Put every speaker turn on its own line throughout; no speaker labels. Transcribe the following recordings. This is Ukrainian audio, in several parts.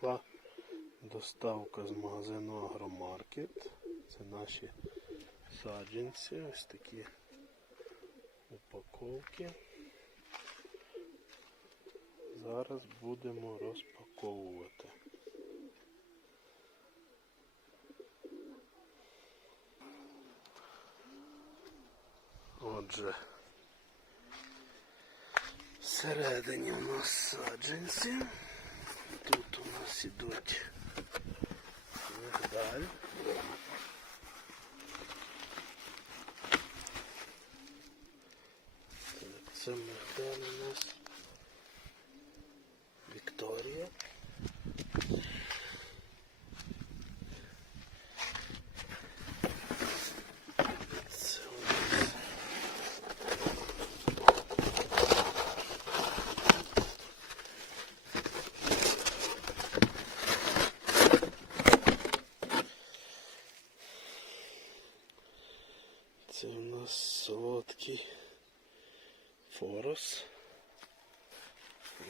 прийшла доставка з магазину Агромаркет. Це наші саджанці, ось такі упаковки. Зараз будемо розпаковувати. Отже, всередині у нас саджанці. Тут у нас ідуть мигдаль. Це мигдаль у нас Вікторія. Це у нас Це у нас солодкий форос.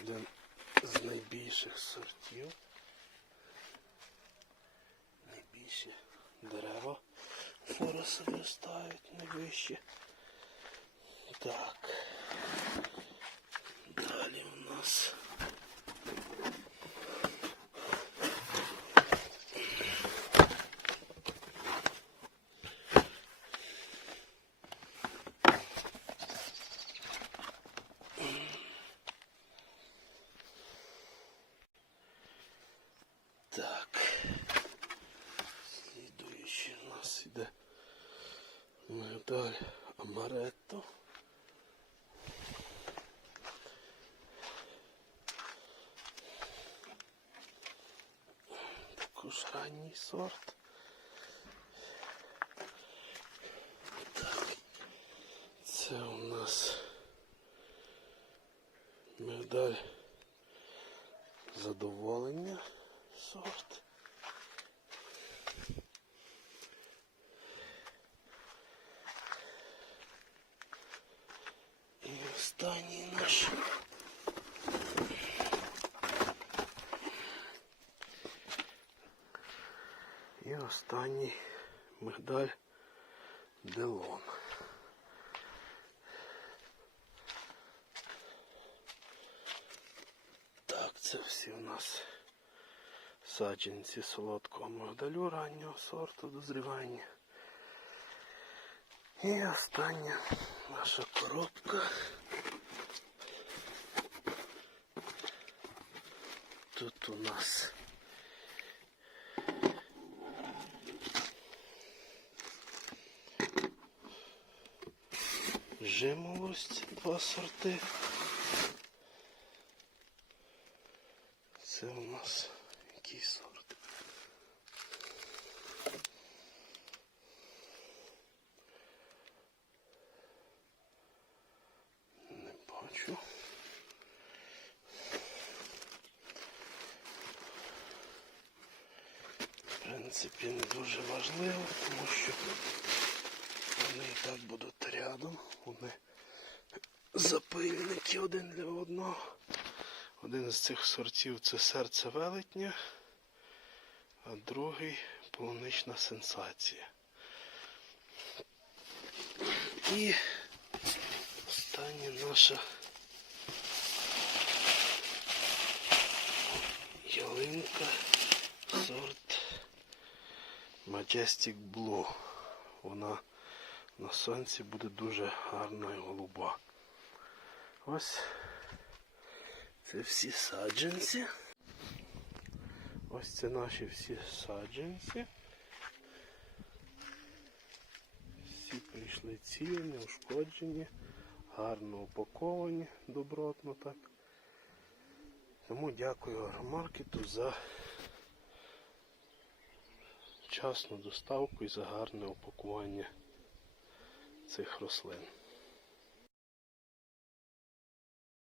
Один з найбільших сортів. Найбільші дерева фороси виростають найвищі. Так. Далі у нас. Так. Слідуючий у нас іде медаль Амаретто. Також ранній сорт. Це у нас медаль задоволення сорт. І останній наш. І останній мигдаль Делон. Так, це всі у нас Саджанці солодкого мигдалю раннього сорту дозрівання. І остання наша коробка. Тут у нас жимолость, два сорти. Це у нас який сорт? Не бачу. В принципі, не дуже важливо, тому що вони і так будуть рядом. Вони запильники один для одного. Один з цих сортів це серце велетня, а другий полунична сенсація. І остання наша ялинка сорт Majestic Blue. Вона на сонці буде дуже гарна і голуба. Ось це всі саджанці. Ось це наші всі саджанці. Всі прийшли цілі, неушкоджені, гарно упаковані, добротно так. Тому дякую агромаркету за вчасну доставку і за гарне упакування цих рослин.